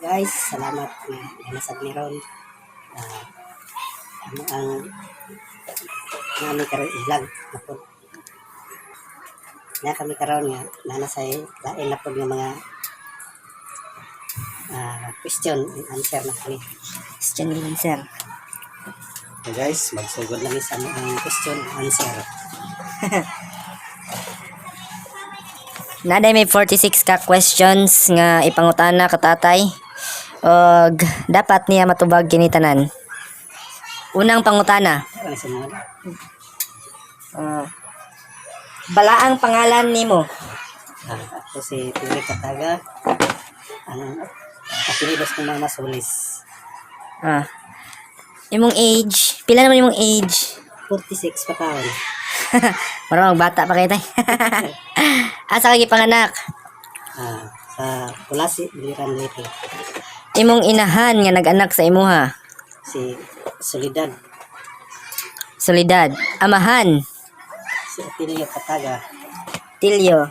Guys, salamat na nasag ni ron. Ang namin karon i-vlog napod. Na kami karon nga nanasay lain na pod nga mga question and answer na kami. Question and answer. So guys, magsugod lang sa mga question and answer. Naday may 46 ka questions nga ipangutana ka tatay. Og dapat niya matubag kini tanan. Unang pangutana. Ano sa mga Balaang pangalan nimo. ako si Pili Kataga. Ang apelidos ng mga Masulis. Imong age, pila naman imong age? 46 pa taon. Para magbata pa kay tay. Asa kay panganak? Sa Kulasi, Biliran Leyte. Imong inahan nga nag-anak sa imuha. Si Solidad. Solidad. Amahan. Si Atilio Kataga. Tilyo.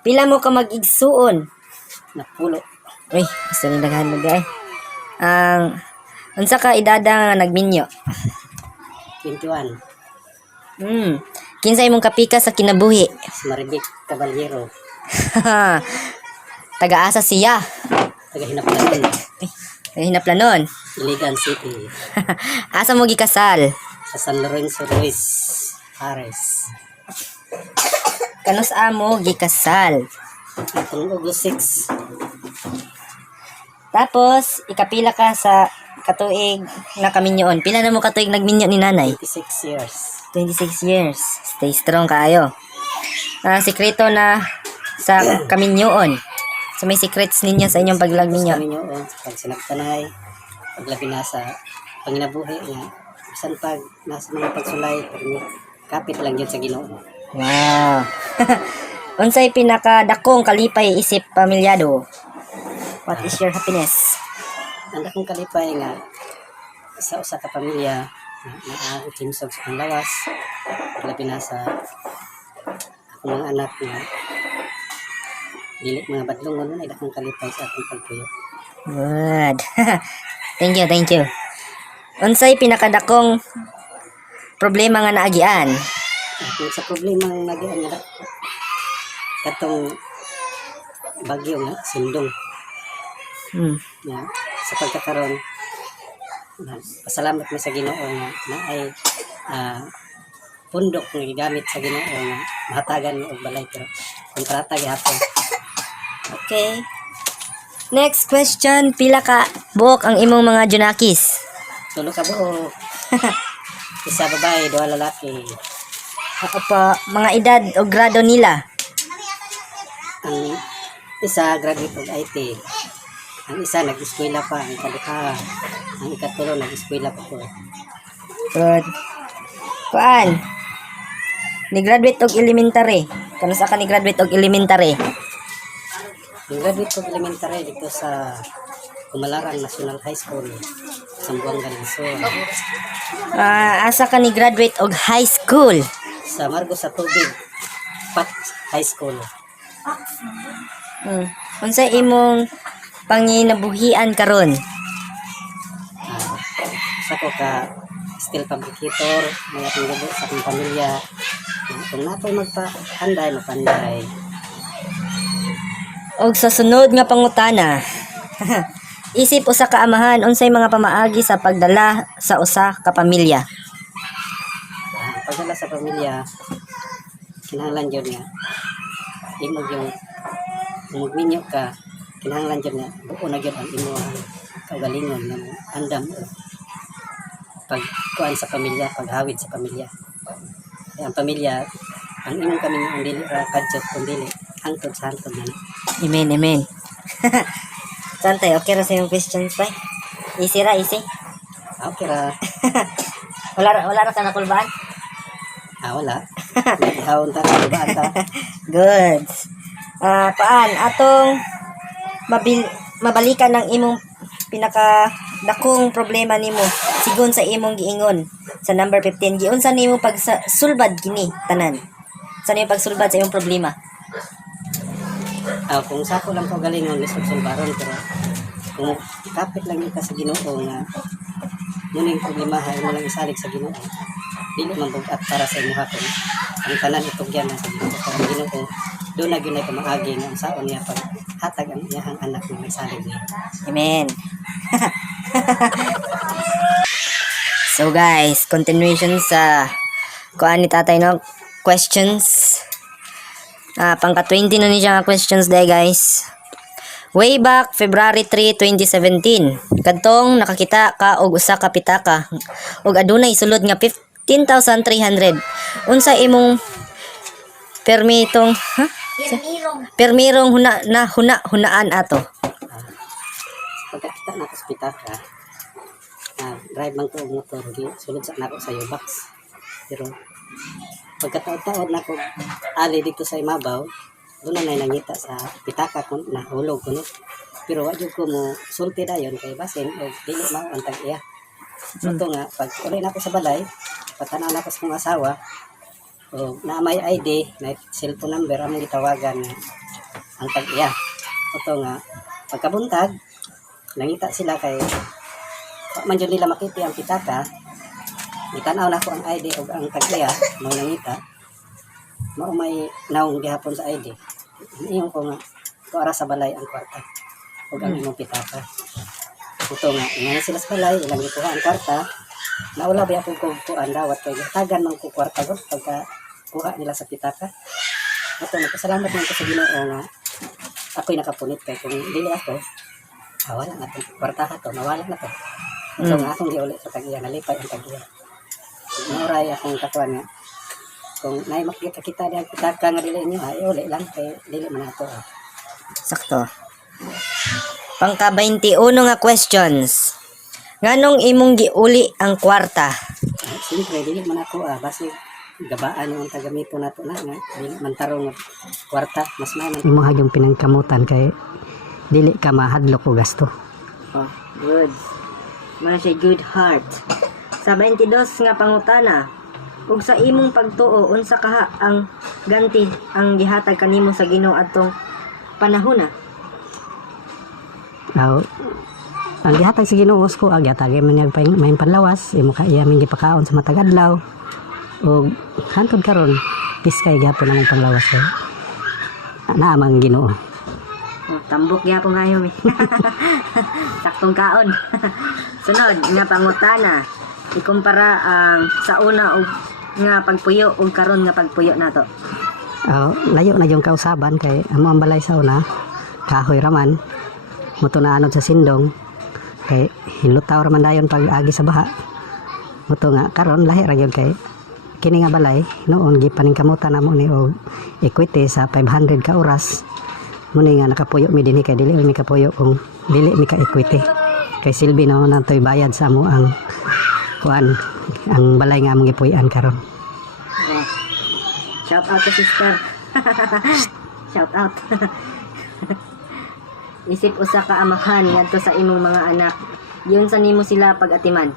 Pila mo ka mag-igsuon? Napulo. Uy, gusto nyo naghan mo guys. Unsa ka idada nga nagminyo? 21. Kinsa imong kapika sa kinabuhi? Si Maribik Caballero. Taga-asa siya. Taga Hinaplanon. Hinaplanon. Iligan City. Asa mo gikasal? Sa San Lorenzo Ruiz. Pares. Kanus amo gikasal. Itong August 6. Tapos ikapila ka sa katuig na kaminyoon. Pila na mo katuig nagminyo ni nanay? 26 years. 26 years. Stay strong kaayo. Sikreto na sa kaminyoon. So may secrets ninyo sa inyong paglag ninyo. Kami nyo, pag sinagtanay, paglabi na sa panginabuhi nga, bisan pag nasa mga pagsulay, kapit lang yun sa Ginoo. Wow. Unsay pinakadakong kalipay isip pamilyado? What is your happiness? Ang akong kalipay nga, sa usa ka pamilya, na kimsog sa panglawas, paglabi na sa akong mga anak nga, dili mga badlongon ay dakong kalipay sa akong pagpuyo. Good. Thank you. Unsay pinakadakong problema nga naagian? Kung sa problema ng nagian nga katong bagyo nga sindong nga sa pagkakaroon pasalamat mo sa Ginoo nga na ay pundok nga gigamit sa Ginoo nga mahatagan mo og balay pero kontrata gyapon. Okay. Next question, pila ka buok ang imong mga junakis? Tulo ka buo. Isa babae, duha lalaki. Ako pa, mga edad o grado nila? Ang isa graduate og IT. Ang isa nag-eskwela pa, ang kaduha. Ang ikatulo nag-eskwela pa po. Good. Kuan? Ni-graduate og elementary. Kanusa ka ni-graduate og elementary? Graduate ko elementary dito sa Kumalaran National High School sa Buangan Luzon. Asa ka ni-graduate og high school? Sa Margo sa Tubig Pat High School. Unsay imong panginabuhian karon? Sa ko ka steel fabricator, mga tinggubo sa akong pamilya. Kung napoy magpa-anday, mapanday. Og sa sunod nga pangutana. Isip usa ka amahan unsay mga pamaagi sa pagdala sa usa ka pamilya? Pagdala sa pamilya, kinahanglan yun nga. Imog yung umugminyo ka, kinahanglan yun nga. Buo na yun ang imo ang kaugalingon ng andam o pagkuhan sa pamilya, paghawid sa pamilya. Kaya ang pamilya, ang imong kami ang dili kadjot kung dili hangtod sa hangtod na. Amen. Santay, okay ra sa yung questions pa? Easy ra, easy? Okay ra. Wala ra ka nakulbaan? Wala. Nagihawon ta, kulbaan ta. Good. Paan, atong mabalikan ng imong pinakadakong problema nimo sigon sa imong giingon sa number 15. Giunsa nimo pag sulbad kini tanan? Sa nimo pagsulbad sa imong problema? Kung sako lang ko galingon lisod sulbaron pero kung kapit lang kita sa Ginoo nga muning problema ay mo lang isalig sa Ginoo, dili man bugat para sa imo hakon ang tanan itugyan na sa Ginoo. Para ang Ginoo doon na ginay pamaagi nga ang saon niya pag hatag ang iyang anak nga nagsalig niya. Amen. So guys, continuation sa kuan ni tatay no questions. Pangka 20 na ni siya nga questions day guys. Way back February 3, 2017, kadtong nakakita ka og usa ka pitaka ug adunay sulod nga 15,300. Unsa imong permitong permirong hunaan ato? Pagkakita na ko sa pitaka, drive man ko og motor, sulod sa nako sa box. Pero pagkataon-taon na ko ali dito sa imabaw, doon na nangita sa pitaka ko, nahulog ko no. Pero wa jud ko mo sulti dayon kay basin o dili mao ang tag-iya. So to nga, pag uli na ko sa balay, patanaw na ko sa kong asawa, o na may ID, may cellphone number, among gitawagan nga ang tag-iya. So nga, pagkabuntag, nangita sila kay man jud nila makiti ang pitaka, itanaw na ko ang ID o ang tag-iya, nang nangita, mao may naong gihapon sa ID. Iyon ko nga, kuara sa balay ang kwarta o ang imong pitaka. Ito nga, nga sila sa balay, ilang ikuha ang kwarta, naula ba akong kukuhaan dawat kay tagan mang kwarta ko pagka kuha nila sa pitaka. Ito, nagpasalamat lang ko sa Ginoo nga ako'y nakapunit kay kung dili ako, wala na itong kwarta ka to, mawala na to. Ito nga akong giulit sa tag-iya, nalipay ang tag-iya. Nauray akong kakuan nga, kung naay makita kita diyan pitaka nga dili niyo ay uli lang kay dili man ato. Sakto. Pangka 21 nga questions. Nganong imong giuli ang kwarta? Siyempre dili man ako basi gabaan ang tagamito nato na nga dili man tarong kwarta mas man imo hagyong pinangkamutan kay dili ka mahadlok og gasto. Oh, good. Man siya good heart. Sa 22 nga pangutana, ug sa imong pagtuo unsa kaha ang ganti ang gihatag kanimo sa Ginoo adtong panahona? Ang gihatag sa Ginoo ko gihatag man niya may panlawas imo ka iya ming gipakaon sa matag adlaw ug hantod karon piskay gyapon ang panlawas ko ana ang Ginoo. Tambok gyapon kayo mi. Saktong kaon. Sunod nga pangutana, ikumpara ang sa una og nga pagpuyo ug karon nga pagpuyo nato. Layo na yung kausaban kay amo ang balay sa una kahoy raman muto na anod sa sindong kay hinlutaw raman dayon pag agi sa baha muto nga karon lahi ra gyud kay kini nga balay noon gipaning kamutan namo ni og equity sa 500 ka oras muni nga nakapuyo mi dinhi kay dili mi kapuyo kung dili mi ka equity kay silbi na nantoy bayad sa amo ang kuan ang balay nga among gipuy-an karon. Shout out to sister. Shout out. Isip usa ka amahan ngadto sa imong mga anak. Yun sa nimo sila pag-atiman.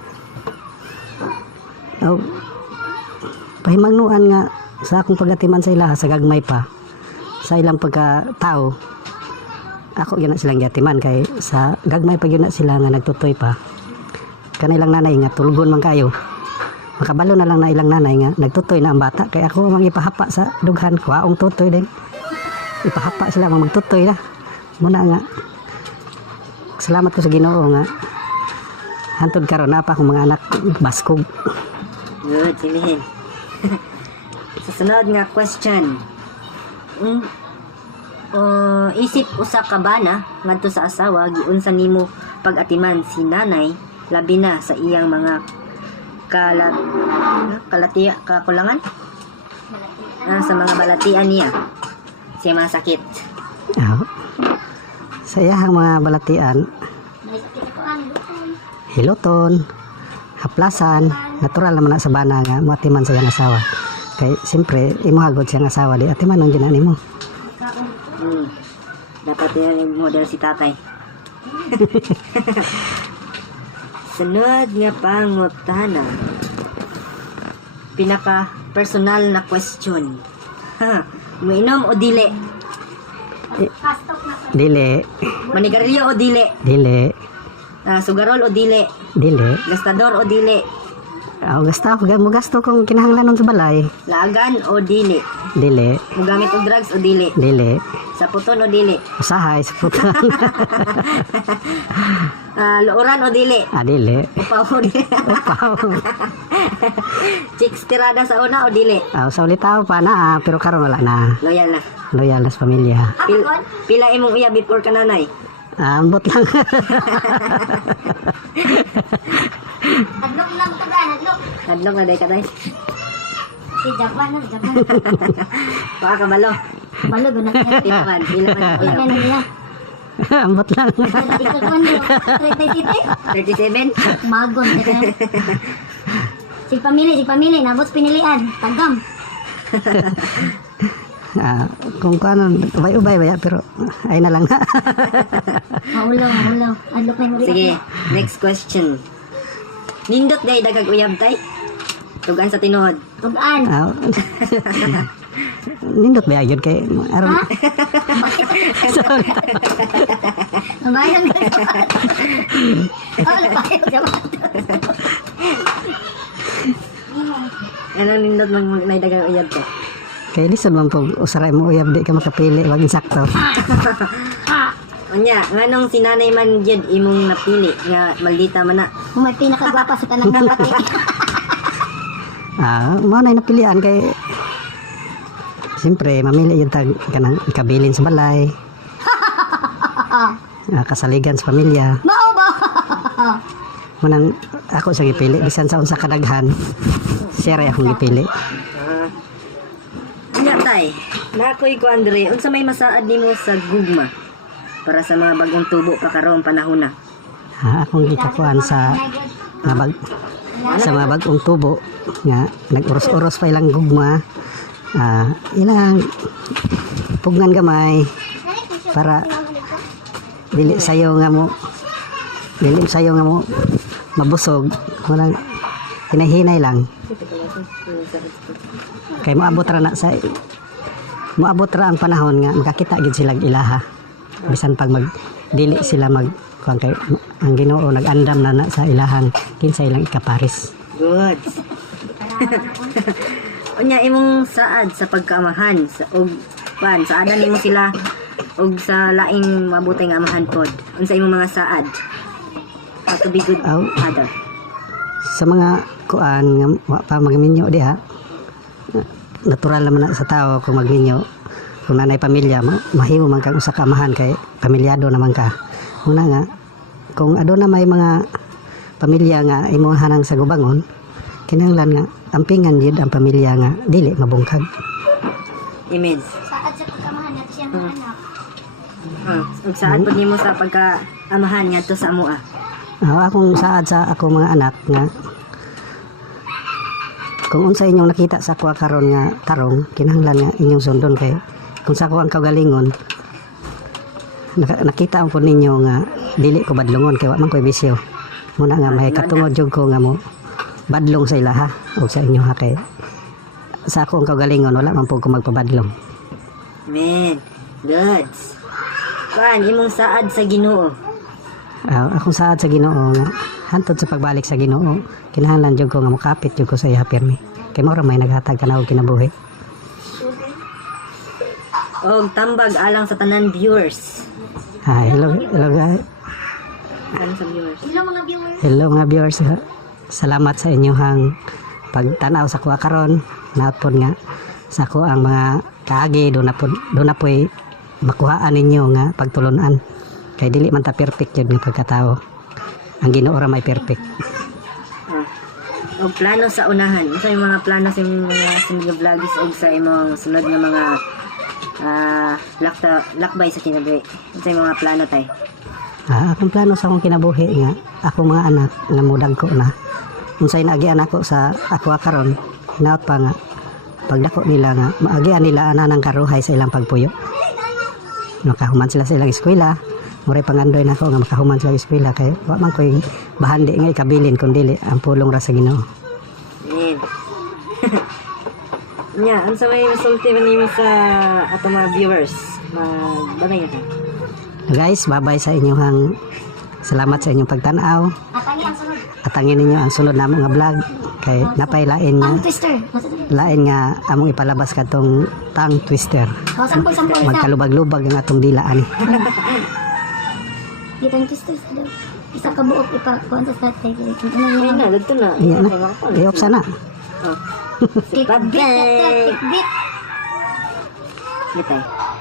Pahimangnuan nga sa akong pag-atiman sa ila sa gagmay pa. Sa ilang pagkatao. Ako gyud na silang giatiman kay sa gagmay pa gyud na sila nga nagtutoy pa. Kanilang nanay nga tulgon man kayo. Makabalo na lang na ilang nanay nga nagtutoy na ang bata kay ako magipahapa sa dughan kuwaong tutoy din. Ipahapa sila magtutoy na. Muna nga salamat ko sa Ginoo nga hantod karon na pa akong mga anak baskog. Good, silihin. Sa sunod nga question. Isip usa ka bana ngadto sa asawa giunsa nimo pag-atiman si nanay labi na sa iyang mga kakulangan sa mga balatian niya sa mga sakit. Sa iyang mga balatian hiloton haplasan natural naman na sa bana nga moatiman sa iyang asawa kay siyempre imuhagod siyang asawa di atiman ang ginani mo. Dapat yung model si tatay. Sunod nga pangutana. Pinaka personal na question. Uminom o dili? Dili. Manigarilyo o dili? Dili. Sugarol o dili? Dili. Gastador o dili? Gasto ako. Gasto kong kinahanglanon sa balay. Laagan o dili? Dili. Mugamit og drugs o dili? Dili. Saputon o dili? Usahay sa putan. Luuran o dili? Dili. Upaw o dili? Upaw. Chicks tirada sa una o dili? Sa ulitaw pa na, pero karon wala na. Loyal na. Loyal na sa pamilya. Pila imong iya before ka nanay? Ambot lang. Hadlok lang ito ba? Hadlok. Hadlok na day ka day. Si Japan na, Japan. Baka ka balo. Balo, gunat niya. Pila man Ano iya. niya? Ambot lang. Ikaw ko ano? 37? 37? Magon. Sig pamili. Nabot pinilian. Tagam. Kung ano, ubay-ubay ba, pero ay na lang. Maulaw. Hadlok na yung uri. Sige, next question. Nindot day dagag uyab tay? Tugan sa tinuod. Tugaan. Nindot ba yun kay aron. Sorry. Mabayang ka sa bata. Mabayang sa bata. Ano nindot mang naidagang uyab tay? Kay lisod man po usaray mo uyab di ka makapili wag insakto. Unya, nganong sinanay man gyud imong napili nga maldita man na. Kung may pinakagwapa sa tanang nangati. Mao na napilian kay siyempre mamili yung tag kanang ikabilin sa balay. Kasaligan sa pamilya. Mao ba? Munang ako sa gipili bisan sa unsa kadaghan. Siya ray akong gipili. Unya tay, nakoy ko Andre, unsa may masaad nimo sa gugma para sa mga bagong tubo pa karong panahon na? Akong gikakuan sa mga bagong tubo nga nag-uros-uros pa ilang gugma. Ilang pugnan gamay para dili sayo nga mo mabusog, walang hinahinay lang kay moabot ra ang panahon nga makakita gid sila ilaha bisan pag dili sila kuan kay ang Ginoo nag-andam na sa ilahan kinsa ilang ikaparis. Good. Unya imong saad sa pagkaamahan sa og saadan nimo sila og sa laing mabutay nga amahan pod. Unsa imong mga saad? How to be good father. Sa mga kuan nga wa pa magminyo diha. Natural naman na sa tao kung magminyo. Kung nanay pamilya, mahimo man kang usa ka amahan kay pamilyado naman ka. Una nga, kung aduna may mga pamilya nga imuhanang sa gubangon, kinahanglan nga ampingan yun ang pamilya nga dili mabungkag. Amen. Saad sa pagkamahan natin siyang mga anak. Ug saad pod nimo sa pagkaamahan ngadto sa amoa. Akong saad sa akong mga anak nga kung unsa inyong nakita sa ako karon nga tarong, kinahanglan nga inyong sundon kay kung sa ako ang kagalingon nakita ang po ninyo nga dili ko badlongon kay wa man koy bisyo. Muna nga may katungod jud ko nga mo badlong sa ilaha o sa inyo ha kay sa ako ang kagalingon wala man po ko magpabadlong. Amen. Good. Kuan imong saad sa Ginoo. Akong saad sa Ginoo nga hantod sa pagbalik sa Ginoo kinahanglan jud ko nga mokapit jud ko sa iya pirmi kay mao ra may naghatag kanaog kinabuhi. Og tambag alang sa tanan viewers. Hello guys. Alang sa viewers. Hello mga viewers. Hello mga viewers. Salamat sa inyong pagtanaw sa kuha karon. Naapod nga sa ko ang mga kaagi do na po'y makuhaan ninyo nga pagtulunan. Kay dili man ta perfect jud nga pagkatao. Ang Ginoo ra may perfect. Og plano sa unahan. Unsa yung mga plano sa imong mga single vlogs og sa imong sunod nga mga lakbay sa kinabuhi. Unsa yung mga plano tay? Akong plano sa akong kinabuhi nga akong mga anak nga mudag ko na. Unsay naagian ako sa ako karon, hinaot pa nga pagdako nila nga maagian nila ana ng karuhay sa ilang pagpuyo. Nakahuman sila sa ilang eskwela. Muray pangandoy na ako nga makahuman sila sa eskwela kay wa man koy bahandi nga ikabilin kun dili ang pulong ra sa Ginoo. Amen. Nya, unsa may resulti man nimo sa ato mga viewers? Magbabay na ka. Guys, babay sa inyong salamat sa inyong pagtanaw. Atangi ang sunod. Atangin ninyo ang sunod na mga vlog kay napay lain nga Ang twister. lain nga among ipalabas katong tongue twister. O, sampol-sampol isa. Magkalubag-lubag ang atong dila ani. Kitang twister sa daw. Isa ka buok ipakuan sa statay. Ayun na, dito na. Iya na. I-off sana. Tikbit. Bye-bye. Tikbit. Bye.